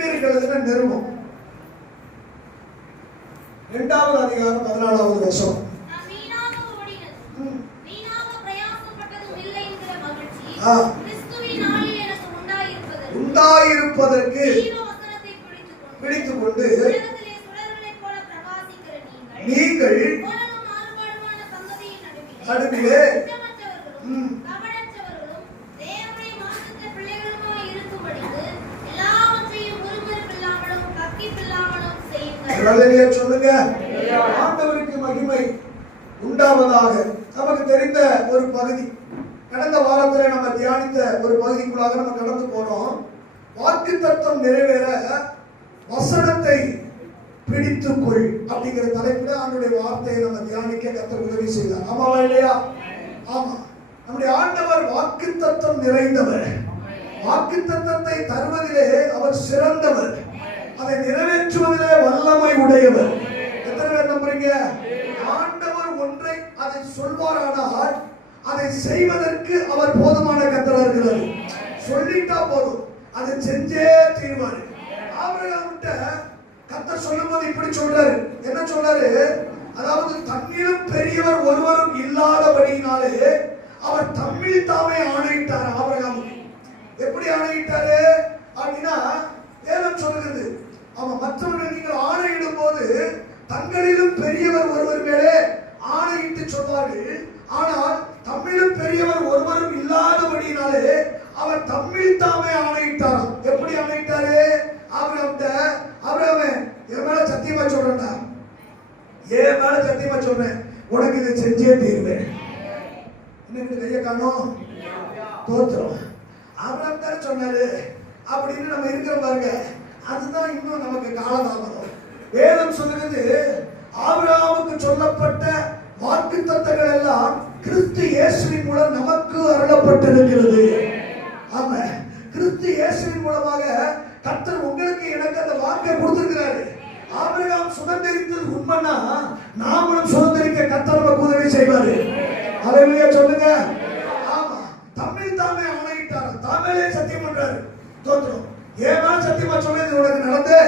பிலிப்பியருக்கு எழுதின நிருபம் 2வது அதிகாரம் 14வது வசனம். உண்டாயிருப்பதற்கு பிடித்துக் கொண்டு நீங்கள் நடுவிலே சொல்லுங்க. ஆண்டவருக்கு மகிமை உண்டாவதாக. நமக்கு தெரிந்த ஒரு பகுதி, கடந்த வாரத்தில் நம்ம தியானித்த ஒரு பகுதிக்குள்ளாக நம்ம கடந்து போனோம். வாக்குத்தத்தம் நிறைவேற வசனத்தை பிடித்துக்கொள் அப்படிங்கிற தலைப்புல ஆண்டுடைய வார்த்தையை நம்ம தியானிக்க கர்த்தர் உதவி செய்தார். ஆமாவா இல்லையா? ஆமா. நம்முடைய ஆண்டவர் வாக்குத்தத்தம் நிறைந்தவர். வாக்குத்தத்தத்தை தருவதிலே அவர் சிறந்தவர். அதை நிறைவேற்றுவதிலே வல்லமை உடையவர். எத்தனை பேர் நம்புறீங்க? ஆண்டவர் ஒன்றை அதை சொல்வாரானால் அதை செய்வதற்கு அவர் போதுமான கர்த்தரா இருக்கிறார். சொல்லிட்டா போதும், அதை செஞ்சே தீர்வாரு. ஆபிரகாம்கிட்ட கர்த்தர் சொல்லும்போது இப்படி சொல்றாரு. என்ன சொல்றாரு? அதாவது தன்னிலும் பெரியவர் ஒருவரும் இல்லாதபடியினாலே அவர் தம்மில் தாமே ஆணையிட்டார். ஆபிரகாமுக்கு எப்படி ஆணையிட்டாரு அப்படின்னா, வேதம் சொல்லுகிறது, அவன் மற்றவர்கள் நீங்கள் ஆணையிடும் போது தங்களிலும் பெரியவர் ஒருவர் மேலே ஆணையிட்டு சொல்வார்கள். ஆனால் தம்மிலும் பெரியவர் ஒருவரும் இல்லாதபடியினாலே அவர் தம்மில் தாமே ஆணையிட்டாராம். எப்படி ஆணையிட்டாரு? ஆபிரகாமே, என் மேல சத்தியமா சொல்றேன்டா, என் மேல சத்தியமா சொல்றேன், உனக்கு இதை செஞ்சே தீர்வேன். இன்னைக்கு கைய காணோம், தோத்துறோம். ஆபிரகாம் தானே சொன்னாரு அப்படின்னு நம்ம இருக்கிற பாருங்க. அதுதான் இன்னும் நமக்கு காலதாமதம். வேதம் சொல்லுகிறது, ஆபிரகாமுக்கு சொல்லப்பட்ட வாக்குத்தத்தங்கள் எல்லாம் கிறிஸ்து இயேசுவின் மூலம் நமக்கு அருளப்பட்டிருக்கிறது. ஆமா, கிறிஸ்து இயேசுவின் மூலமாக கர்த்தர் உங்களுக்கு எனக்கு அந்த வாக்கை கொடுத்திருக்கிறாரு. ஆபிரகாம் சுதந்திரித்தது உண்மைன்னா நாமளும் சுதந்திரிக்க கர்த்தர் நமக்கு உதவி செய்வாரு. ஹல்லேலூயா சொல்லுங்க. ஆமா, தம்மில் தாமே ஆணையிட்டார், தாமே சத்தியம் பண்றாரு. தோத்துறோம். ஏமா சத்தியமா சொல்றது உனக்கு நடந்து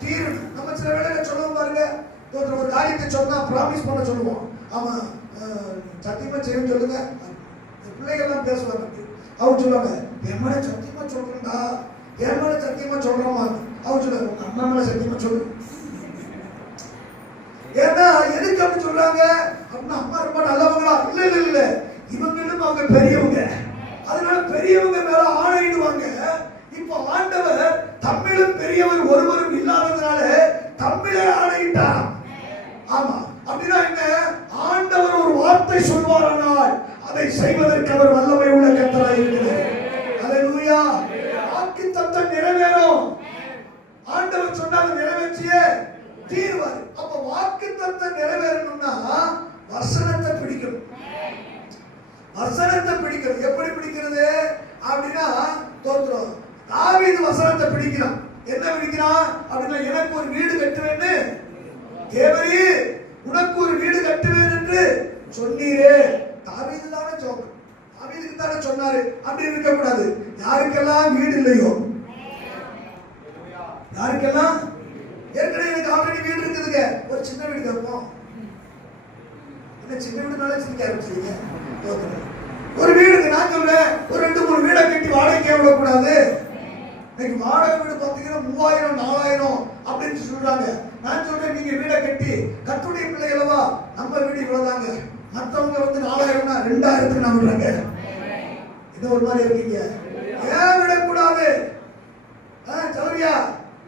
தீரணும். நம்ம சில வேளையில சொல்லுவோம் பாருங்க, ஒரு காரியத்தை சொன்னா ப்ராமிஸ் பண்ண சொல்லுவோம். ஆமா, சத்தியமா செய்யணும் சொல்லுங்க. பிள்ளைகள்லாம் பேசுவாங்க, அவங்க சொல்லுவாங்க, என் மேல சத்தியமா சொல்றேன்டா, என் மேல சத்தியமா சொல்றோமா. அவங்க சொல்லுவாங்க, உங்க அம்மா மேல சத்தியமா சொல்லு. ஏன்னா எதுக்கு அப்படி சொல்றாங்க அப்படின்னா, அம்மா ரொம்ப நல்லவங்களா? இல்ல இல்ல இல்ல, இவங்களும் அவங்க பெரியவங்க, அதனால பெரியவங்க மேல ஆணையிடுவாங்க. இப்போ ஆண்டவர் தம்மிலும் பெரியவர் ஒருவரும் இல்லாததுனால தம்மிலே ஆணையிட்டார். ஆமா, அப்படின்னா என்ன? ஆண்டவர் ஒரு வார்த்தை சொல்வாரானால் அதை செய்வதற்கு அவர் வல்லமை உள்ள கர்த்தராய் இருக்கிறார். ஹல்லேலூயா. வாக்குத்தத்தம் நிறைவேறும். ஆண்டவர் சொன்னாலும் நிறைவேற்றியே தீர்வார். அப்ப வாக்குத்தத்தம் நிறைவேறணும்னா வசனத்தை பிடிக்கணும். வசனத்தை பிடிக்கணும். எப்படி பிடிக்கிறது அப்படின்னா, தோத்துறோம். தாவீது வசனத்தை பிடிக்கிறான். என்ன பிடிக்கிறான் அப்படின்னா, எனக்கு ஒரு வீடு கட்டுவேன்னு தேவரே, உனக்கு ஒரு வீடு கட்டுவேன் என்று சொன்னீரே. தாவீது தானே சொன்னார், தாவீதுக்கு தானே சொன்னாரு. அப்படி இருக்க கூடாது. யாருக்கெல்லாம் வீடு இல்லையோ, யாருக்கெல்லாம் ஏற்கனவே எனக்கு ஆல்ரெடி வீடு இருக்குதுங்க, ஒரு சின்ன வீடு கேட்போம். என்ன சின்ன வீடுனாலே சிரிக்க ஆரம்பிச்சிருக்கீங்க. ஒரு வீடுக்கு நான் சொல்றேன், ஒரு 2-3 வீடை கட்டி வாடகைக்கு விடக்கூடாது. இன்னைக்கு வாடகை வீடு பார்த்தீங்கன்னா 3000 4000 அப்படின்னு சொல்றாங்க. நான் சொல்றேன், நீங்க வீடை கட்டி கர்த்தருடைய பிள்ளைகளவா, நம்ம வீடு இவ்வளவுதாங்க, மற்றவங்க 4000னா 2000க்கு நான் விடுறாங்க. இது ஒரு மாதிரி இருக்கீங்க. ஏன் விடக்கூடாது? சௌரியா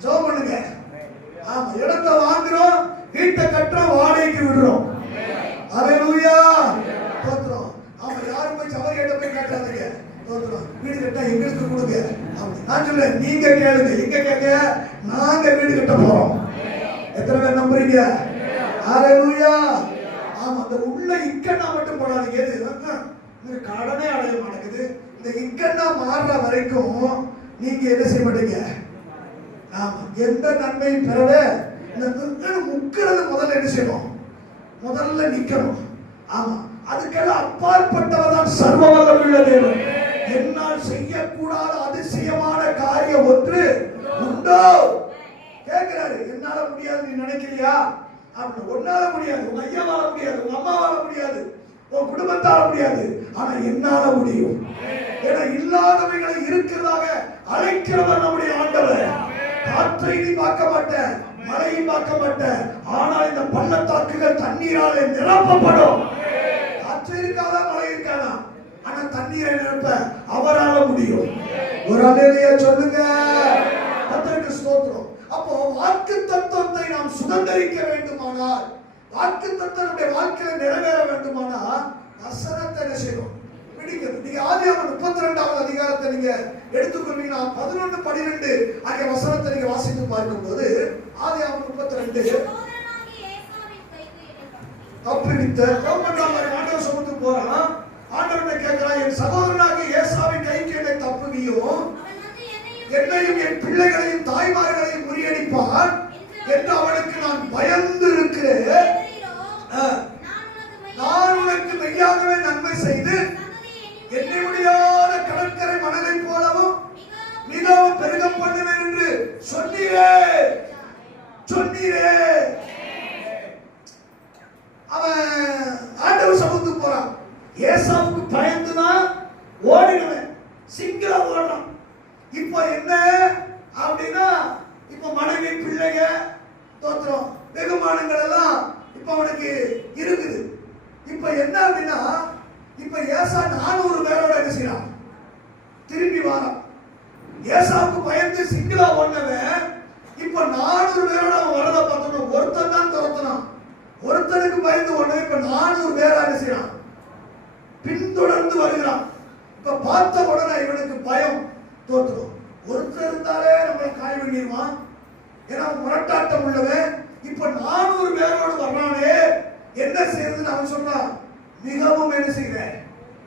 ஜெபம் பண்ணுங்க. ஆமா, இடத்தை வாங்குறோம், வீட்டை கட்டுறோம், வாடகைக்கு விடுறோம். ஹல்லேலூயா. தோத்துறோம். ஆமா, யாரும் போய் சௌரியாட்ட போய் கேட்காதீங்க. தோத்துறோம். வீடு கட்டா எங்களுக்கு கொடுங்க. நான் சொல்றேன், நீங்க கேளுங்க, எங்க கேட்க, நாங்க வீடு கட்ட போறோம். எத்தனை பேர் நம்புறீங்க? ஹல்லேலூயா. ஆமா, அந்த உள்ள இக்கண்ணா மட்டும் போடாதீங்க. இது கடனே அடைய மாட்டேங்குது. இந்த இக்கண்ணா மாறுற வரைக்கும் நீங்க என்ன செய்ய மாட்டீங்க. ஆமா, எந்த நன்மையும் பெறவே இந்த முக்கிறது முதல்ல என்ன செய்யணும்? முதல்ல நிக்கணும். ஆமா, அதுக்கெல்லாம் அப்பாற்பட்டவர்தான் சர்வ வல்லமையுள்ள தேவன். என்னால் செய்யக்கூடாத அதிசயமான காரியம் ஒன்று உண்டோ? நினைக்கிறியா அப்படின்னு. ஒன்னால முடியாது, உங்க ஐயா வாழ முடியாது, உங்க அம்மா வாழ முடியாது, உன் குடும்பத்தால முடியாது, ஆனா என்னால முடியும். ஏன்னா இல்லாதவைகளை இருக்கிறதாக அழைக்கிறவர் நம்முடைய ஆண்டவர். காற்றையும் பார்க்க மாட்டேன், மழையும் பார்க்க மாட்டேன், ஆனால் இந்த பள்ளத்தாக்குகள் தண்ணீராலே நிரப்பப்படும். காற்று இருக்காதா, மழை இருக்காதா, ஆனா தண்ணீரை நிரப்ப அவரால முடியும். ஒரு அல்லேலூயா சொல்லுங்க. கர்த்தருக்கு ஸ்தோத்திரம். அப்போ வாக்குத்தத்தத்தை நாம் சுதந்தரிக்க வேண்டுமானால், வாக்குத்தத்தம் நம்முடைய வாழ்க்கையில நிறைவேற வேண்டுமானால் வசனத்தை என்ன செய்யணும்? பிடிக்கணும். நீங்க ஆதியாகமம் 32வது அதிகாரத்தை நீங்க எடுத்துக்கொள்வீங்கன்னா 11, 12 ஆகிய வசனத்தை நீங்க வாசித்து பார்க்கும்போது ஆதியாகமம் 32 தப்புவித்த ஆண்டவர் சமூகத்துக்கு போறான். ஆண்டவனை கேட்கிறான், என் சகோதரனாகிய ஏசாவின் கைக்கு என்னை தப்புவியும், என்னையும் என் பிள்ளைகளையும் தாய்மார்களையும் முறியடிப்பான் என்று அவனுக்கு நான் பயந்து இருக்கிறேன். நான் உனக்கு மெய்யாகவே நன்மை செய்து என்னை முடியாத கடற்கரை மணலை போலவும் மிகவும் பெருக பண்ணுவேன் என்று சொன்னீரே. அவன் ஆண்டவர் சமூகத்துக்கு போறான். ஏசாவுக்கு பயந்துதான் ஓடிடுவேன், சிங்கிளா ஓடுறான். இப்ப என்ன அப்படின்னா, இப்ப மனைவி பிள்ளைங்க தோத்திரம் வெகுமானங்கள் எல்லாம் இப்ப அவனுக்கு இருக்குது. இப்ப என்ன அப்படின்னா, இப்ப ஏசா 400 பேரோட என்ன செய்யறான்? திரும்பி வாரான். ஏசாவுக்கு பயந்து சிங்கிளா ஓடினவன் இப்ப 400 பேரோட அவன் வரத பார்த்தோம். ஒருத்தன் தான் துரத்தினான். ஒருத்தனுக்கு பயந்து ஓடினவன் இப்ப 400 பேரா என்ன செய்யறான்? பின்தொடர்ந்து வருகிறான். இப்ப பார்த்த உடனே இவனுக்கு பயம் தோற்றுரும். ஒருத்தர் இருந்தாலே நம்மளை காய் பண்ணிடுவான். ஏன்னா முரட்டாட்டம் உள்ளவன். இப்ப 400 பேரோடு வர்றானே, என்ன செய்யறதுன்னு அவன் சொல்றான். மிகவும் என்ன செய்கிறேன்?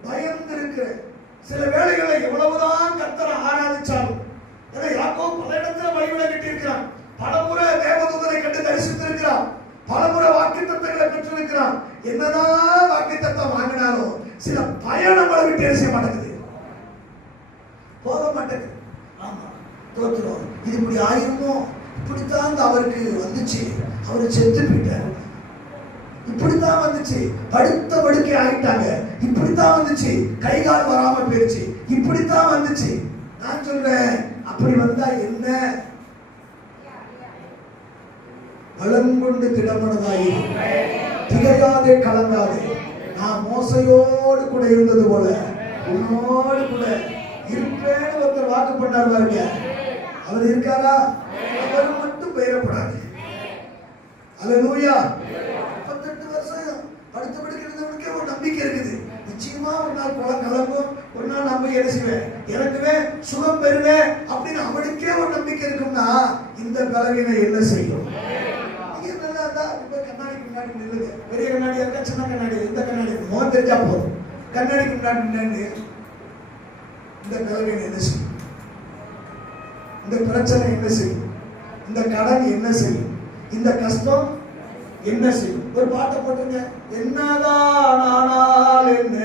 பயந்து இருக்கிறேன். சில வேளைகளை எவ்வளவுதான் கர்த்தரை ஆராதிச்சாலும், ஏன்னா யாக்கோபு பல இடத்துல பைபிளை கட்டி இருக்கிறான், பலமுறை தேவதூதரை கண்டு தரிசித்திருக்கிறான், பலமுறை வாக்குத்தத்தங்களை பெற்றிருக்கிறான். என்னதான் வாக்குத்தத்தம் வாங்கினாலும் சில பயம் நம்மளை விட்டு என்ன செய்ய மாட்டேங்குது, போக மாட்டேங்குது. ஆமா தோத்துறோம். இது இப்படி ஆயிருமோ, இப்படித்தான் அவருக்கு வந்துச்சு, அவரு செத்து போயிட்டாரு, இப்படித்தான் வந்துச்சு, படுத்த படுக்கை ஆகிட்டாங்க, இப்படித்தான் வந்துச்சு, கை கால் வராம போயிருச்சு, இப்படித்தான் வந்துச்சு. நான் சொல்றேன், அப்படி வந்தா என்ன? பலம் கொண்டு திடமனதாயி திகையாதே கலங்காதே. நான் மோசையோடு கூட இருந்தது போல உன்னோடு கூட இருப்பேன்னு ஒருத்தர் வாக்கு பண்ணார் பாருங்க. அவர் இருக்காரா? அவர் மட்டும் பெயரப்படாது. அல்லேலூயா. 38 வருஷம் படுத்தபடிக்கு இருந்தவனுக்கே ஒரு நம்பிக்கை இருக்குது. நிச்சயமா ஒரு நாள் குளம் கலங்கும், ஒரு நாள் நம்பிக்கை என்ன செய்வேன், இறங்குவேன், சுகம் பெறுவேன் அப்படின்னு அவனுக்கே ஒரு நம்பிக்கை இருக்கும்னா இந்த பலவீனை என்ன செய்யும்? கண்ணாடிக்கு முன்னாடி நில்லுங்க. பெரிய கண்ணாடியா இருக்கா, சின்ன கண்ணாடி, இந்த கண்ணாடி முகம் தெரிஞ்சா போதும். கண்ணாடிக்கு முன்னாடி நின்று இந்த பலவீனை என்ன செய்யும்? இந்த பிரச்சனை என்ன செய்யும்? இந்த கடன் என்ன செய்யும்? இந்த கஷ்டம் என்ன செய்யும்? ஒரு பாட்டை போட்டுங்க. என்னதான் ஆனால் என்ன,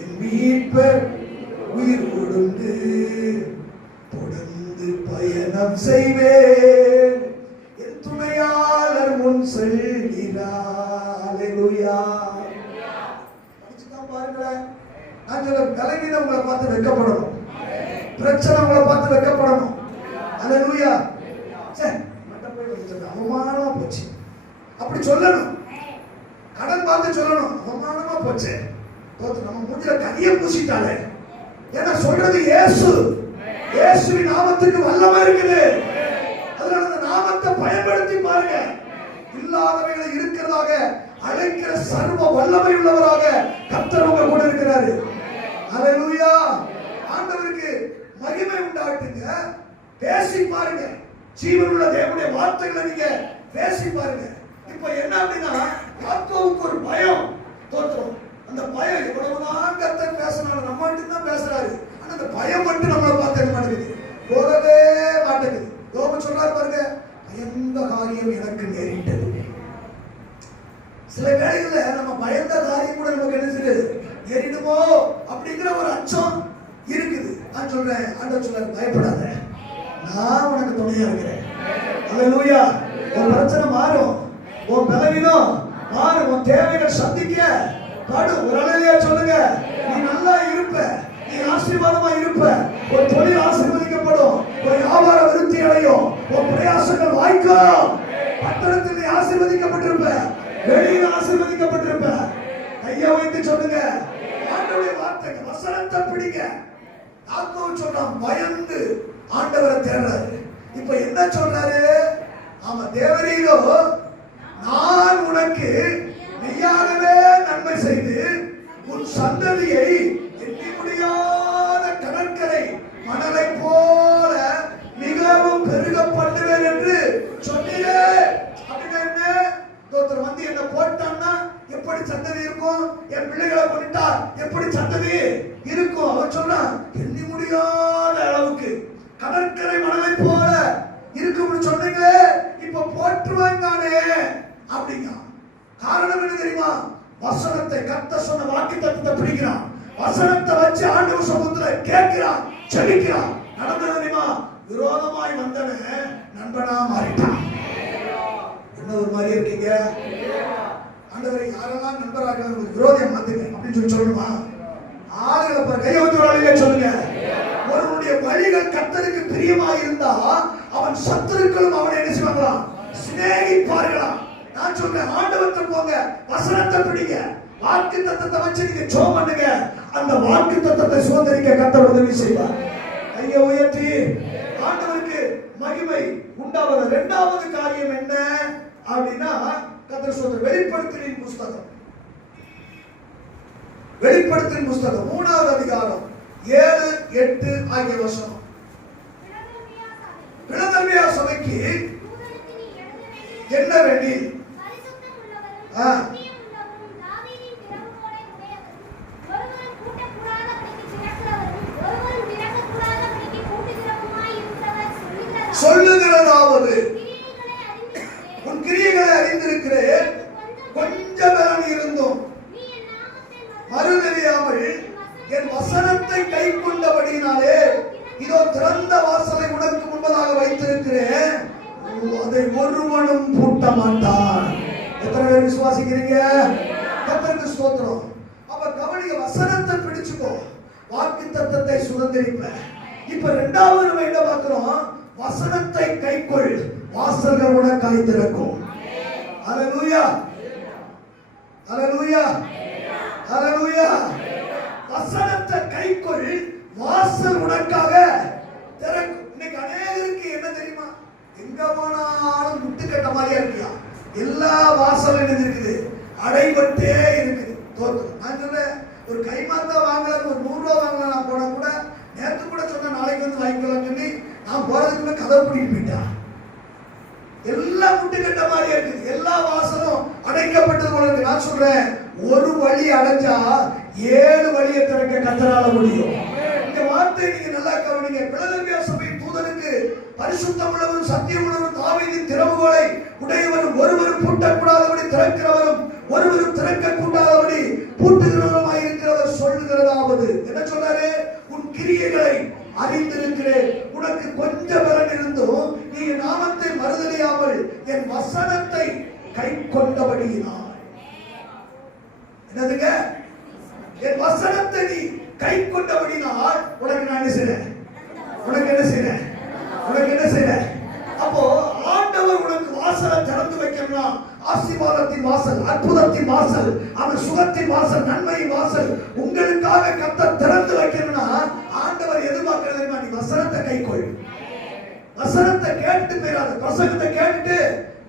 என் மீட்பர் உயிர் கொடுந்து தொடர்ந்து பயணம் செய்வேன், என் துணையாளர் முன் செல்கிறார். அல்லேலூயா. படிச்சுதான் பாருங்களேன். நான் சொல்ல பலவீனம் உங்களை பார்த்து வெட்கப்படணும், பிரச்சனை உங்களை பார்த்து வெட்கப்படணும். அல்லேலூயா. சரி, அவமானமா போச்சு அப்படி சொல்லணும். கடன் பார்த்து சொல்லணும், அவமானமா போச்சு, நம்ம மூஞ்சில கரிய பூசிட்டாலே. ஏன்னா சொல்றது இயேசு, இயேசுவின் நாமத்துக்கு வல்லமை இருக்குது. அதனால அந்த நாமத்தை பயன்படுத்தி பாருங்க. இல்லாதவைகளை இருக்கிறதாக அழைக்கிற சர்வ வல்லமை உள்ளவராக கர்த்தர் உங்க கூட இருக்கிறாரு. அல்லேலூயா. ஆண்டவருக்கு மகிமை உண்டாகட்டுங்க. பேசி பாருங்க, ஜீவனுள்ள தேவனுடைய வார்த்தைகளை நீங்க பேசி பாருங்க. இப்ப என்ன அப்படின்னா, யாக்கோவுக்கு ஒரு பயம் தோற்றம். அந்த பயம் எவ்வளவுதான் கர்த்தர் பேசினாலும் நம்ம மட்டும் தான் பேசுறாரு. ஆனா அந்த பயம் மட்டும் நம்மளை பார்த்து என்ன மாட்டேங்குது, போகவே மாட்டேங்குது. யோபு சொல்றாரு பாருங்க, பயந்த காரியம் எனக்கு நேரிட்டது. சில வேளைகள்ல நம்ம பயந்த காரியம் கூட நமக்கு என்ன செய்யுது, நேரிடுமோ அப்படிங்கிற ஒரு அச்சம் இருக்குது. நான் சொல்றேன், ஆண்டவர் சொல்றாரு, பயப்படாத, நான் உனக்கு துணையா இருக்கிறேன். அல்லேலூயா. உன் பிரச்சனை மாறும், உன் பலவீனம் மாறும், உன் தேவைகள் சந்திக்க படும். ஒரு அலையிலேயே சொல்லுங்க, நீ நல்லா இருப்ப, நீ ஆசீர்வாதமா இருப்ப, ஒரு தொழில் ஆசீர்வதிக்கப்படும், ஒரு வியாபார விருத்தி அடையும், உன் பிரயாசங்கள் வாய்க்கும். பட்டணத்தில் நீ ஆசீர்வதிக்கப்பட்டிருப்ப, வெளியில் ஆசீர்வதிக்கப்பட்டிருப்ப. கையை வைத்து சொல்லுங்க, ஆண்டவருடைய வார்த்தைக்கு வசனத்தை பிடிங்க. யாக்கோபு சொல்றான், பயந்து ஆண்டவரை தேடுறாரு. இப்ப என்ன சொல்றாரு? ஆமா, தேவரீரோ நான் உனக்கு மெய்யாகவே நன்மை செய்து உன் சந்ததியை எண்ணி முடியாத கடற்கரை மணலை போல மிகவும் பெருக பண்ணுவேன் என்று சொன்னீரே. அப்படின்னு என்ன? ஒருத்தர் வந்து என்ன போட்டான்னா எப்படி சந்ததி இருக்கும்? என் பிள்ளைகளை கொண்டுட்டா எப்படி சந்ததி இருக்கும்? அவர் சொன்னா எண்ணி முடியாத அளவுக்கு கடற்கரை மணலை போல இருக்கும்னு சொன்னீங்களே, இப்ப போற்றுவாங்க அப்படிங்க. காரணம் என்ன தெரியுமா? வசனத்தை, கர்த்தர் சொன்ன வாக்குத்தத்தத்தை பிடிக்கிறான், வசனத்தை வச்சு ஆண்டவர் சமூகத்துல கேட்கிறான், செபிக்கிறான். நடந்தது தெரியுமா? விரோதமாய் வந்தவன் நண்பனா மாறிட்டான். என்ன ஒரு மாதிரி இருக்கீங்க? ஆண்டவரை யாரெல்லாம் நண்பராக விரோதியை மாத்துங்க அப்படின்னு சொல்லணுமா? ஆளுகளை கையை ஊத்துறாங்க சொல்லுங்க. ஒருவனுடைய வழிகள் கர்த்தருக்கு பிரியமாக இருந்தா அவன் சத்துருக்களும் அவனை என்ன செய்வாங்களாம்? சிநேகிப்பார்களாம். நான் சொல்றேன், ஆண்டவர்கிட்ட போங்க, வசனத்தை பிடிங்க, வாக்கு தத்தத்தை வச்சு நீங்க ஜெபம் பண்ணுங்க. அந்த வாக்கு தத்தத்தை சுதந்திரிக்க கர்த்தர் உதவி செய்வார். கையை உயர்த்தி ஆண்டவருக்கு மகிமை உண்டாவது. இரண்டாவது காரியம் என்ன அப்படின்னா, கர்த்தர் சொல்ற வெளிப்படுத்தலின் புஸ்தகம், வெளிப்படுத்தலின் புஸ்தகம் 3வது அதிகாரம் 7, 8 ஆகிய வசனம். பிலதெல்பியா சபைக்கு என்னவெனில், சொல்லுகிறதாவது உன் கிரியைகளை அறிந்திருக்கிறேன், கொஞ்ச பலன் இருந்தும் மறுதலியாமல் என் வசனத்தை கை கொண்டபடியினாலே இதோ திறந்த வாசலை உனக்கு முன்பதாக வைத்திருக்கிறேன், அதை ஒருவனும் பூட்ட மாட்டான். எத்தனை பேர் விசுவாசிக்கிறீங்க? கர்த்தருக்கு ஸ்தோத்திரம். அப்ப கவனிங்க, வசனத்தை பிடிச்சுக்கோ, வாக்கு தத்தத்தை சுதந்திரிப்ப. இப்ப இரண்டாவது நம்ம என்ன பார்க்கிறோம்? வசனத்தை கைக்கொள், வாசல்கள் உனக்காய் திறக்கும். ஹல்லேலூயா, ஹல்லேலூயா, ஹல்லேலூயா. வசனத்தை கைக்கொள், வாசல் உனக்காக திறக்கும். இன்னைக்கு அநேகருக்கு என்ன தெரியுமா? எங்க போனாலும் முட்டுக்கட்ட மாதிரியா இருக்கியா? எல்லா வாசலும் என்ன இருக்குது? அடைபட்டே இருக்குது. தோற்றம். நான் சொல்றேன், ஒரு கைமாத்தா வாங்கலாம், ஒரு 100 ரூபா வாங்கலாம். நான் போனா கூட நேற்று கூட சொன்ன, நாளைக்கு வந்து வாங்கிக்கலாம் சொல்லி நான் போறதுக்குள்ள கதவை பிடிக்க போயிட்டா. எல்லாம் முட்டுக்கட்ட மாதிரியா இருக்குது. எல்லா வாசலும் அடைக்கப்பட்டது போல இருக்கு. நான் சொல்றேன், ஒரு வழி அடைஞ்சா 7 வழியை திறக்க கர்த்தரால முடியும். இந்த வார்த்தை நீங்க நல்லா கவனிங்க. பிலதெல்பியா சபையின் தூதனுக்கு பரிசுத்தம் உள்ளவரும் சத்தியம் உள்ளவரும் தாவீதின் திறவுகோலை உடையவரும் ஒருவரும் பூட்டக்கூடாதபடி திறக்கிறவரும் ஒருவரும் திறக்க கூடாதபடி பூட்டுகிறவருமாய் இருக்கிறவர் சொல்லுகிறதாவது என்ன சொல்றாரு? உன் கிரியைகளை அறிந்திருக்கிறேன், உனக்கு கொஞ்ச பலன் இருந்தும் நீ நாமத்தை மறுதலியாமல் என் வசனத்தை கை கொண்டபடியினால். என்னதுங்க? என் வசனத்தை நீ கை கொண்டபடினால் உனக்கு நான் என்ன செய்றேன்? உனக்கு என்ன செய்றேன்? உனக்கு என்ன செய்றேன்? அப்போ ஆண்டவர் உனக்கு வாசலை திறந்து வைக்கணும்னா, ஆசீர்வாதத்தின் வாசல், அற்புதத்தின் வாசல், அவன் சுகத்தின் வாசல், நன்மையின் வாசல் உங்களுக்காக கர்த்தர் திறந்து வைக்கணும்னா ஆண்டவர் எதிர்பார்க்கிறது தெரியுமா? நீ வசனத்தை கைக்கொள். வசனத்தை கேட்டு போயிடாத, வசனத்தை கேட்டு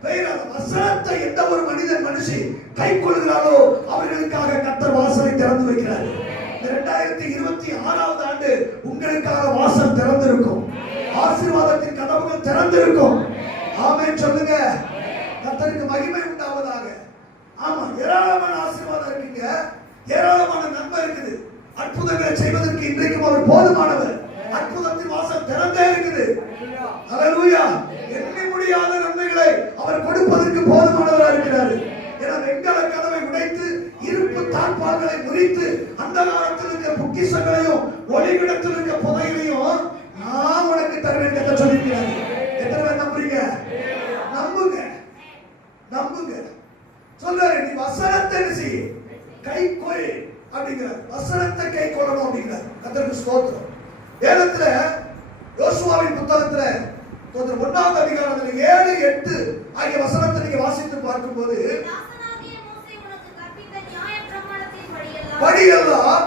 போயிடாத. வசனத்தை எந்த ஒரு மனிதன் மனுஷி கை கொள்கிறாரோ அவர்களுக்காக கர்த்தர் வாசலை திறந்து வைக்கிறார். 2026வது ஆண்டு உங்களுக்காக வாசல் திறந்திருக்கும், ஆசீர்வாதத்தின் கதவுகள் திறந்திருக்கும். ஆமென் சொல்லுங்க. கர்த்தருக்கு மகிமை உண்டாவதாக. ஆமா, ஏராளமான ஆசீர்வாதம் இருக்குங்க, ஏராளமான நன்மை இருக்குது. அற்புதங்களை செய்வதற்கு இன்றைக்கும் அவர் போதுமானவர். அற்புதத்தின் வாசல் திறந்தே இருக்குது. ஹல்லேலூயா. எண்ணி முடியாத நன்மைகளை அவர் கொடுப்பதற்கு போதுமானவராக இருக்கிறார். என வெண்கல கதவை உடைத்து இருப்பு தாழ்பால்களை முறித்து அந்த காலத்தில் இருக்க பொக்கிஷங்களையும் ஒளிவிடத்தில் இருக்க புதையலையும் நான் உனக்கு தருவேன் என்று சொல்லியிருக்கிறார். எத்தனை பேர் நம்புறீங்க? நம்புங்க. யோசுவாவின் புத்தகத்துல 1ஆவது அதிகாரத்துல 7, 8 ஆகிய வசனத்தை நீங்க வாசித்து பார்க்கும்போது படியெல்லாம்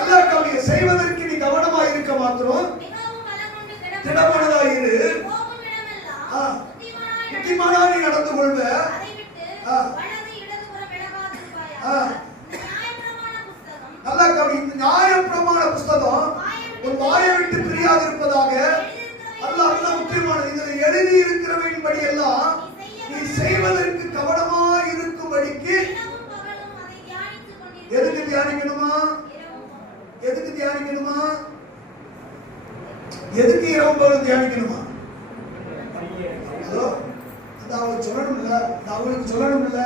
அல்லாஹ் செய்வதற்கு நீ கவனமாக இருக்க மாத்திரம் திடமனதாயிரு, புத்திமானா நீ நடந்து கொள்வ. நல்லா கவனி, இந்த நியாயப்பிரமாண புஸ்தகம் ஒரு வாயை விட்டு பிரியாது இருப்பதாக அல்லாஹ் முக்கியமானது. இதில் எழுதி இருக்கிறவையின்படி எல்லாம் நீ செய்வதற்கு கவனமாக இருக்கும்படிக்கு. எதுக்கு தியானிக்கணுமா? எதுக்கு தியானிக்கணுமா? எதுக்கு இரவு பகல் தியானிக்கணுமா? ஹலோ, அது அவங்களுக்கு சொல்லணும் இல்ல, அவங்களுக்கு சொல்லணும் இல்ல,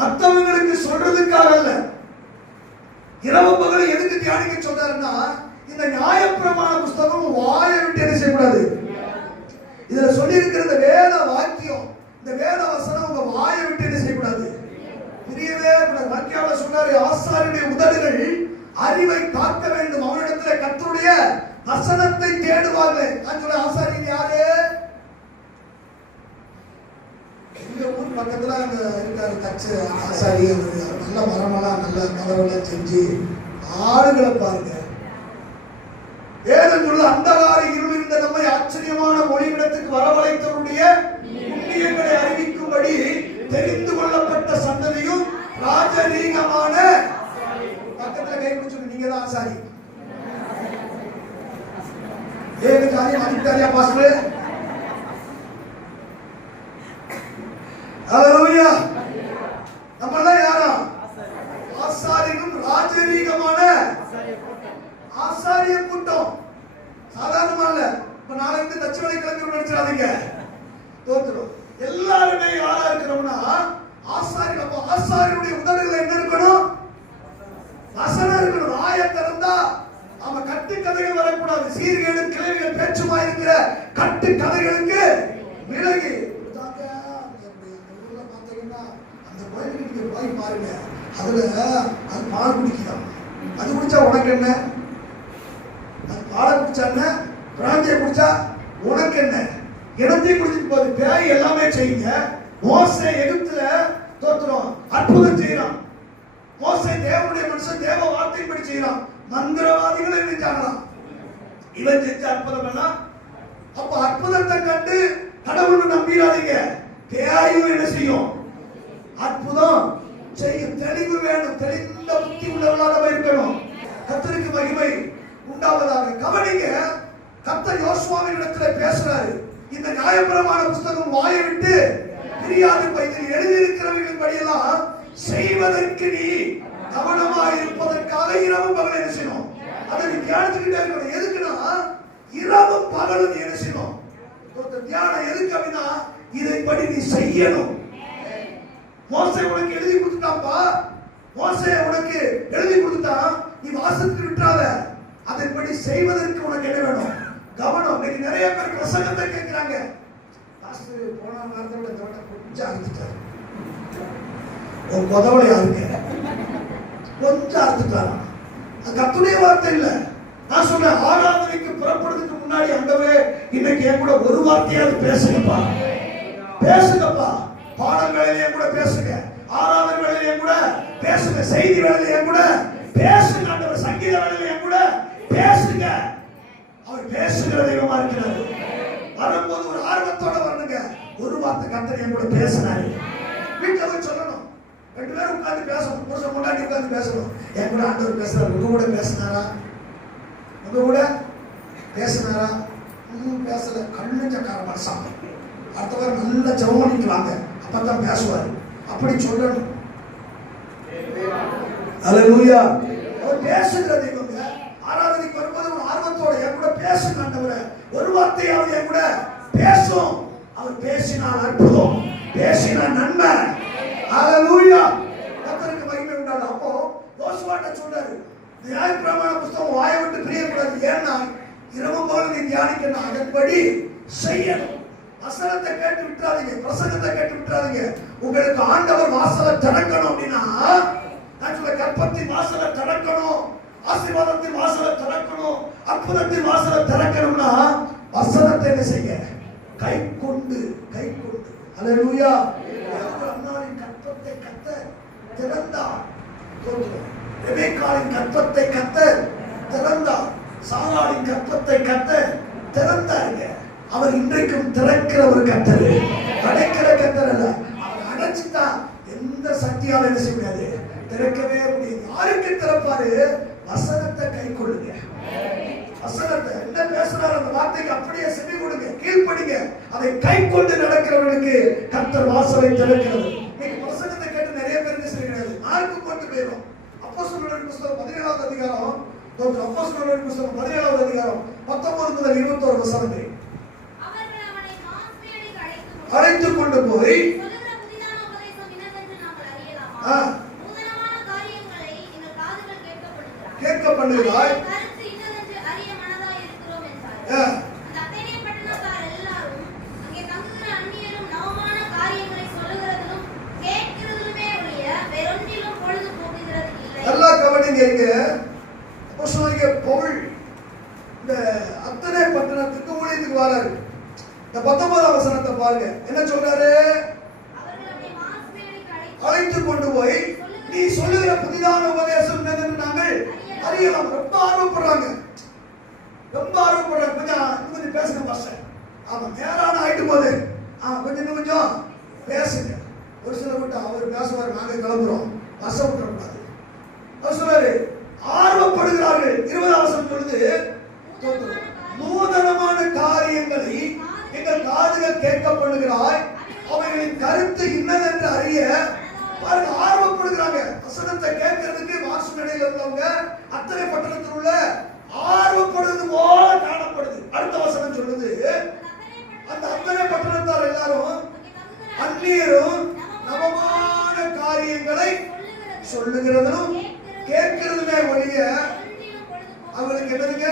மற்றவங்களுக்கு சொல்றதுக்காக அல்ல. இரவு பகல் எதுக்கு தியானிக்க சொல்றாருன்னா, இந்த நியாயப்பிரமாண புஸ்தகம் வாயை விட்டு என்ன செய்யக்கூடாது. இதுல சொல்லி இருக்கிற இந்த வேத வாக்கியம், இந்த வேத வசனம் உங்க வாயை விட்டு என்ன செய்யக்கூடாது, பிரியவே கூடாது. வாக்கியால சொன்னாரு, ஆசாரியனுடைய உதடுகள் அறிவை காக்க வேண்டும், அவனிடத்துல கர்த்தருடைய வசனத்தை தேடுவார்கள். நான் சொல்ல, ஆசாரியன் யாரு? எங்க ஊர் பக்கத்துல அங்க இருக்காரு தச்சு ஆசாரி. நல்ல மரமெல்லாம் நல்ல கதவெல்லாம் செஞ்சு ஆடுகளை பாருங்க. வேதம் சொல்ல, அந்தகார இருள் இருந்த நம்மை ஆச்சரியமான மொழியிடத்துக்கு வரவழைத்தவருடைய புண்ணியங்களை அறிவிக்கும்படி தெரிந்து கொள்ளப்பட்ட சந்ததியும் ராஜரீகமான. பக்கத்துல கை பிடிச்சு, நீங்க தான் ஆசாரி. ஏழு காரியம் அதிகாரியா பாஸ்டர். ஹalleluya. நம்மள யாரா? ஆசாரியும் ராஜரீகமான ஆசாரிய கூட்டம். சாதாரணமா இல்ல. இப்ப நாளைக்கு தச்சு வேலை கிளம்பி நினைச்சிடாதீங்க, தோத்துரும். எல்லாருமே யாரா இருக்கிறோம்னா ஆசாரி. அப்ப ஆசாரியுடைய உதடுகள் என்ன இருக்கணும்? வசனம் இருக்கணும். வாயை திறந்தா அவன் கட்டு கதைகள் வரக்கூடாது. சீர்கேடு கிளைகள் பேச்சுமா இருக்கிற கட்டு கதைகளுக்கு விலகி. அந்த கோயிலுக்கு நீங்க போய் பாருங்க, அதுல அது பால் குடிக்குதான். அது குடிச்சா உனக்கு என்ன? அது பாலை குடிச்சா பிராந்தியை குடிச்சா உனக்கு என்ன? இடத்தையும் குடிச்சிட்டு போகுது. பேய் எல்லாமே செய்யுங்க. மோசே எகிப்துல தோத்துறோம், அற்புதம் செய்யறான். மோசே தேவனுடைய மனுஷன், தேவ வார்த்தையின்படி செய்யறான். மந்திரவாதிகள் நினைச்சாங்களாம், இவன் செஞ்ச அற்புதம் எல்லாம். அப்ப அற்புதத்தை கண்டு கடவுள் நம்பிடாதீங்க. பேயும் என்ன செய்யும்? அற்புதம் செய்யும். தெளிவு வேணும். தெளிந்த புத்தி உள்ளவர்களாக இருக்கணும். கர்த்தருக்கு மகிமை உண்டாவதாக. கவனிங்க, கர்த்தர் யோசுவாவின் இடத்துல பேசுறாரு. இந்த நியாயப்பிரமாண புஸ்தகம் வாயை விட்டு பிரியாது. இதில் எழுதியிருக்கிறவர்களின் படியெல்லாம் செய்வதற்கு நீ கவனமாக இருப்பதற்காக இரவும் பகலும் என்ன செய்யணும்? அதை நீ தியானிச்சுக்கிட்டே இருக்கணும். எதுக்குன்னா, இரவும் பகலும் என்ன செய்யணும்? தியானம் எதுக்கு அப்படின்னா, இதைப்படி நீ செய்யணும். மோசே உனக்கு எழுதி கொடுத்துட்டாப்பா, மோசே உனக்கு எழுதி கொடுத்தான், நீ வாசத்துக்கு விட்டுறாத. அதன்படி செய்வதற்கு உனக்கு என்ன வேணும்? கவனம். இன்னைக்கு நிறைய பேர் பிரசங்கத்தை கேட்கிறாங்க. போன நேரத்தை விட கொஞ்சம் அறுத்துட்டாரு, ஒரு கொதவளை அறுக்க கொஞ்சம் அறுத்துட்டாரா. அது கர்த்தருடைய வார்த்தை இல்ல. நான் சொன்னேன், ஆராதனைக்கு புறப்படுறதுக்கு முன்னாடி ஆண்டவரே இன்னைக்கு என் கூட ஒரு வார்த்தையாவது பேசுங்கப்பா, பேசுங்கப்பா. பாடல் வேலையில கூட பேசுங்க, ஆராதனை வேலையில கூட பேசுங்க, செய்தி வேலையில கூட பேசுங்க, ஆண்டவர் சங்கீத வேலையில கூட பேசுங்க. அவர் பேசுகிற தெய்வமா இருக்கிறார். வரும்போது ஒரு ஆர்வத்தோட வரணுங்க. ஒரு வார்த்தை கர்த்தர் என் கூட பேசினாரு. வீட்டுல போய் சொல்லணும். 2 பேரும் உட்கார்ந்து பேசணும். புருஷன் முன்னாடி உட்கார்ந்து பேசணும். என் கூட ஆண்டவர் பேசுறாரு. உங்க கூட பேசினாரா? உங்க கூட பேசினாரா? பேசல. கண்ணஞ்சக்காரமான சாமி. அடுத்த வாரம் நல்ல ஜெபம் பண்ணிட்டு வாங்க, அப்பதான் பேசுவாரு. அப்படி சொல்லணும். ஹல்லேலூயா. அவர் பேசுகிற தெய்வங்க. ஆராதனைக்கு வரும்போது ஒரு ஆர்வத்தோட என் கூட பேசுங்க ஆண்டவரே, ஒரு வார்த்தையாவது என் கூட பேசும். அவர் பேசினால் அற்புதம், பேசினால் நன்மை. ஹல்லேலூயா. கர்த்தருக்கு மகிமை உண்டாகும். அப்போ யோசுவாட்ட சொல்றாரு, நியாயப்பிரமாண புஸ்தகம் வாயை விட்டு பிரியக்கூடாது. ஏன்னா இரவு பகல் நீ தியானிக்கணும், அதன்படி செய்யணும். வசனத்தை கேட்டு விட்டுறாதீங்க, பிரசங்கத்தை கேட்டு விட்டுறாதீங்க. உங்களுக்கு ஆண்டவர் வாசலை திறக்கணும் அப்படின்னா, நான் சொல்ல கற்பத்தின் வாசலை திறக்கணும், ஆசீர்வாதத்தின் வாசலை திறக்கணும், அற்புதத்தின் வாசலை திறக்கணும்னா வசனத்தை என்ன செய்ய? கை கொண்டு. அல்லேலூயா. அன்னாளின் கற்பத்தை கர்த்தர் திறந்தார். ரெபெக்காளின் கற்பத்தை கர்த்தர் திறந்தார். சாராளின் கற்பத்தை கர்த்தர் திறந்தாருங்க. அவர் இன்றைக்கும் திறக்கிற ஒரு கர்த்தர், அடைக்கிற கர்த்தர் அல்ல. அவர் அடைச்சிட்டா எந்த சக்தியால என்ன செய்ய முடியாது, திறக்கவே முடியாது. யாருக்கு திறப்பாரு? வசனத்தை கை கொள்ளுங்க. வசனத்தை என்ன பேசுறாரு அந்த வார்த்தைக்கு அப்படியே செவி கொடுங்க, கீழ்ப்படிங்க. அதை கை கொண்டு நடக்கிறவர்களுக்கு கர்த்தர் வாசலை திறக்கிறது. நீங்க வசனத்தை கேட்டு நிறைய பேர் என்ன செய்யறது? மார்க்கு போட்டு போயிடும். அப்போஸ்தலர்களின் புத்தகம் 17வது அதிகாரம், அப்போஸ்தலர்களின் புத்தகம் 17வது அதிகாரம் 19 முதல் 21 வசனங்கள். அவர்கள் அவனை மாஸ்மேடைக்கு அழைத்து கொண்டு போய் சொல்லுகிற புதிதான உபதேசம் என்னவென்று நாங்கள் அறியலாமா? நூதனமான காரியங்களை எங்கள் காதுகள் கேட்கப்படுகிறாய். கருத்து இன்னதென்று அறிய மனதாய் இருக்கிறோம் என்றார். அந்த அத்தேனே பட்டணத்தார் எல்லாரும் அங்கே தங்குகிற அந்நியரும் நவமான காரியங்களை சொல்லுகிறதிலும் கேட்கிறதிலுமே ஒழிய வேறொன்றிலும் பொழுது போக்குகிறது இல்லை. நல்லா கவனிங்க. இங்க அப்போஸ்தலனாகிய பவுல் இந்த அத்தனை பட்டணத்துக்கு ஊழியத்துக்கு வராரு. இந்த 19ஆம் வசனத்தை பாருங்க. என்ன சொல்றாரு? அவர்கள் அவனை மாஸ்மேடைக்கு அழைத்து கொண்டு போய் நீ சொல்லுகிற புதிதான உபதேசம் என்னன்னு நாங்கள் அறியலாம். ரொம்ப ஆர்வப்படுறாங்க. கொஞ்சம் பேசுங்க பாஸ்டர். ஆமா, நேரான ஆயிட்டு போது கொஞ்சம் பேசுங்க. ஒரு சில விட்டு அவர் பேசுவார், நாங்க கிளம்புறோம், பச விட்டுறக்கூடாது. அவர் சொல்றாரு ஆர்வப்படுகிறார்கள். 20ஆம் வசனம் சொல்லுது, நூதனமான காரியங்களை எங்கள் காதுகள் கேட்கப்படுகிறாய், அவைகளின் கருத்து இன்னதென்று அறிய பாருங்க. ஆர்வப்படுகிறாங்க. வசனத்தை கேட்கறதுக்கு மாஸ்மேடையில் உள்ளவங்க அத்தனை பட்டணத்தில் உள்ள ஆர்வப்படுவது போல காணப்படுது. அடுத்த வசனம் சொல்லுது, அந்த அத்தனை பட்டணத்தார் எல்லாரும் அந்நியரும் நவமான காரியங்களை சொல்லுகிறதும் கேட்கிறதுமே ஒழிய அவங்களுக்கு என்னதுங்க?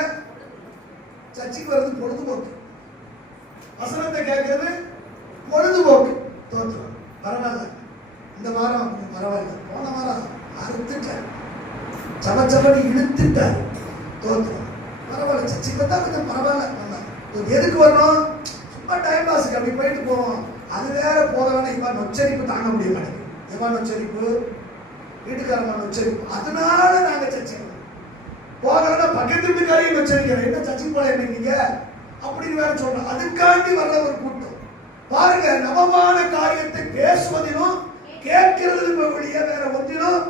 சர்ச்சைக்கு வர்றது பொழுதுபோக்கு. வசனத்தை கேட்கறது பொழுதுபோக்கு. தோற்றம் பரவாயில்ல, இந்த வாரம் பரவாயில்ல, போன வாரம் அறுத்துட்டார், சபச்சபடி இழுத்துட்டார், தோற்றம் பரவாயில்ல, சர்ச்சைக்கு வந்தா கொஞ்சம் பரவாயில்ல. எதுக்கு வரணும்? சும்மா டைம் பாஸுக்கு அப்படி போயிட்டு போவோம். அது வேற போத வேணா. இவன் நொச்சரிப்பு தாங்க முடிய மாட்டேங்குது. இவன் நொச்சரிப்பு, வீட்டுக்காரங்க நொச்சரிப்பு, அதனால நாங்க சர்ச்சைக்கு போகலன்னா பக்கத்து வீட்டுக்காரையும் நொச்சரிக்கிறோம். என்ன சர்ச்சைக்கு போல என்னீங்க அப்படின்னு வேற சொல்றோம். அதுக்காண்டி வர்ற ஒரு கூட்டம் பாருங்க. நவமான காரியத்தை பேசுவதிலும் கேட்கிறது வழிய வேற ஒன்றிலும்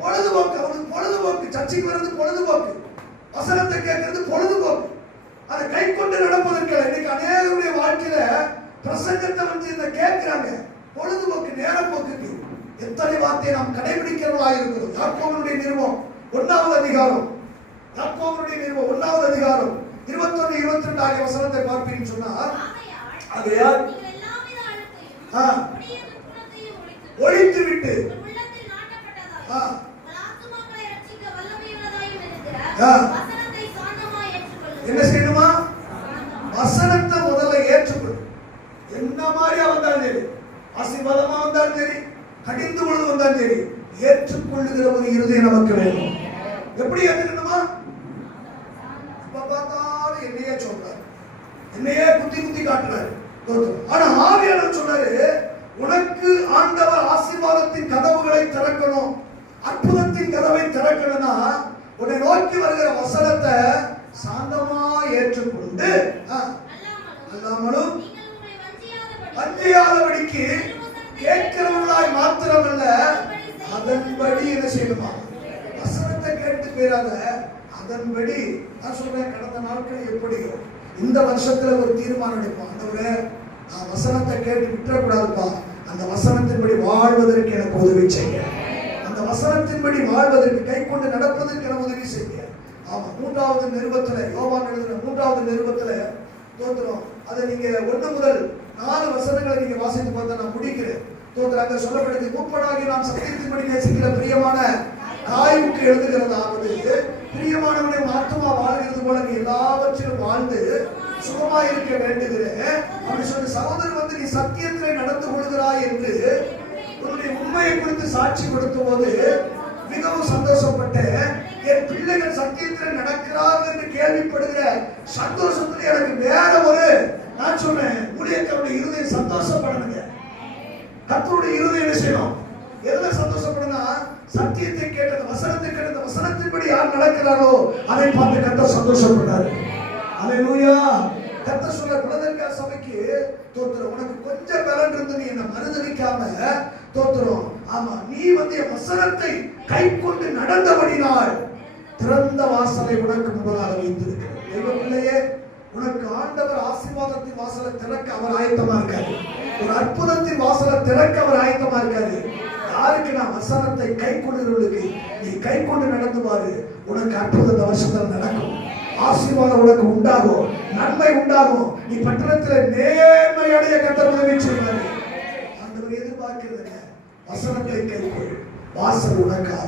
பொழுதுபோக்கு. அவனுக்கு பொழுதுபோக்கு. சர்ச்சைக்கு வர்றது பொழுதுபோக்கு, வசனத்தை கேட்கறது பொழுதுபோக்கு. அதை கை கொண்டு நடப்பதற்கு இன்னைக்கு அநேகருடைய வாழ்க்கையில பிரசங்கத்தை வந்து இந்த கேட்கிறாங்க பொழுதுபோக்கு, நேரப்போக்குக்கு. எத்தனை வார்த்தையை நாம் கடைபிடிக்கிறவர்களாக இருக்கிறோம். யாக்கோபுடைய நிருபம் 1வது அதிகாரம், யாக்கோபுடைய நிருபம் 1வது அதிகாரம் 21, 22 ஆகிய வசனத்தை பார்ப்பீங்கன்னு சொன்னா, ஆகையால் ஒழித்து விட்டு என்ன செய்யணுமா? வசனத்தை முதல்ல ஏற்றுக்கொள். என்ன மாதிரியா வந்தாலும் சரி, ஆசீர்வாதமா வந்தாலும் சரி, கடிந்து கொள்வது வந்தாலும் சரி, ஏற்றுக்கொள்ளுகிற ஒரு இருதயம் நமக்கு வேணும். எப்படி ஏற்றுக்கணுமா? இப்ப பார்த்தாலும் என்னையே சொல்றாரு, என்னையே குத்தி குத்தி காட்டுறாரு. ஆனா ஆவியானவர் சொன்னாரு, உனக்கு ஆண்டவர் ஆசீர்வாதத்தின் கதவுகளை திறக்கணும், அற்புதத்தின் கதவை திறக்கணும்னா உன்னை நோக்கி வருகிற வசனத்தை சாந்தமா ஏற்றுக்கொண்டு அல்லாமலும் வஞ்சியாதபடிக்கு கேட்கிறவர்களாய் மாத்திரமல்ல அதன்படி என்ன செய்யணுமா? வசனத்தை கேட்டு போயிடாத, அதன்படி. நான் சொல்றேன், கடந்த நாட்கள் எப்படியோ இந்த வருஷத்துல ஒரு தீர்மானம் எடுப்போம். ஆண்டவரே, நான் வசனத்தை கேட்டு விட்டுறக்கூடாதுப்பா, அந்த வசனத்தின்படி வாழ்வதற்கு எனக்கு உதவி செய்ய, அந்த வசனத்தின்படி வாழ்வதற்கு கை கொண்டு நடப்பதற்கு எனக்கு உதவி செய்ய. ஆமா, 3வது நிருபத்துல, யோவான் எழுதின 3வது நிருபத்துல தோத்திரம், அதை நீங்க 1 முதல் 4 வசனங்களை நீங்க வாசித்து பார்த்தா நான் முடிக்கிறேன். தோத்திரம் அங்க சொல்லப்படுது, மூப்பனாகி நான் சத்தியத்தின்படி நேசிக்கிற பிரியமான தாய்வுக்கு எழுதுகிறதாவது, பிரியமானவனை ஆத்துமா வாழ்கிறது போல நீ எல்லாவற்றிலும் வாழ்ந்து சுகமா இருக்க வேண்டுகிறேன் அப்படின்னு சொல்லி, சகோதரர் வந்து நீ சத்தியத்திலே நடந்து கொள்கிறாய் என்று உன்னுடைய உண்மையை குறித்து சாட்சி கொடுத்த போது மிகவும் சந்தோஷப்பட்டேன். என் பிள்ளைகள் சத்தியத்தில் நடக்கிறார்கள் என்று கேள்விப்படுகிற சந்தோஷத்துல எனக்கு வேற ஒரு, நான் சொன்னேன், ஊழியக்காரருடைய இருதயம் சந்தோஷப்படணுங்க. கர்த்தருடைய இருதயம் என்ன செய்யணும்? எதுல சந்தோஷப்படணும்? சத்தியத்தை கேட்ட வசனத்தை கேட்ட வசனத்தின்படி யார் நடக்கிறாரோ அதை பார்த்து கர்த்தர் சந்தோஷப்படுறாரு. அல்லேலூயா. கர்த்தர் சொல்ற குலதெல்பியா சபைக்கு தோத்திரம், உனக்கு கொஞ்சம் பலன் இருந்து நீ என்ன மறுதலிக்காம தோத்திரம், ஆமா நீ என் வசனத்தை கை கொண்டு நடந்தபடினால் திறந்த வாசலை உனக்கு முன்பதாக வைத்திருக்கிறார். தெய்வ பிள்ளையே, உனக்கு ஆண்டவர் ஆசீர்வாதத்தின் வாசலை திறக்க அவர் ஆயத்தமா இருக்காரு. ஒரு அற்புதத்தின் வாசலை திறக்க அவர் ஆயத்தமா இருக்காரு. யாருக்கு? நான் வசனத்தை கை கொள்ளுகிறவர்களுக்கு நீ கை கொண்டு நடந்து பாரு, உனக்கு அற்புத வருஷத்தில் நடக்கும். ஆசீர்வாதம் உனக்கு உண்டாகும், நன்மை உண்டாகும். நீ பட்டணத்தில் நேர்மை அடைய கர்த்தர் உதவி செய்வார். ஆண்டவர் எதிர்பார்க்கிறது வசனத்தை கை கொள், வாசல் உனக்காக.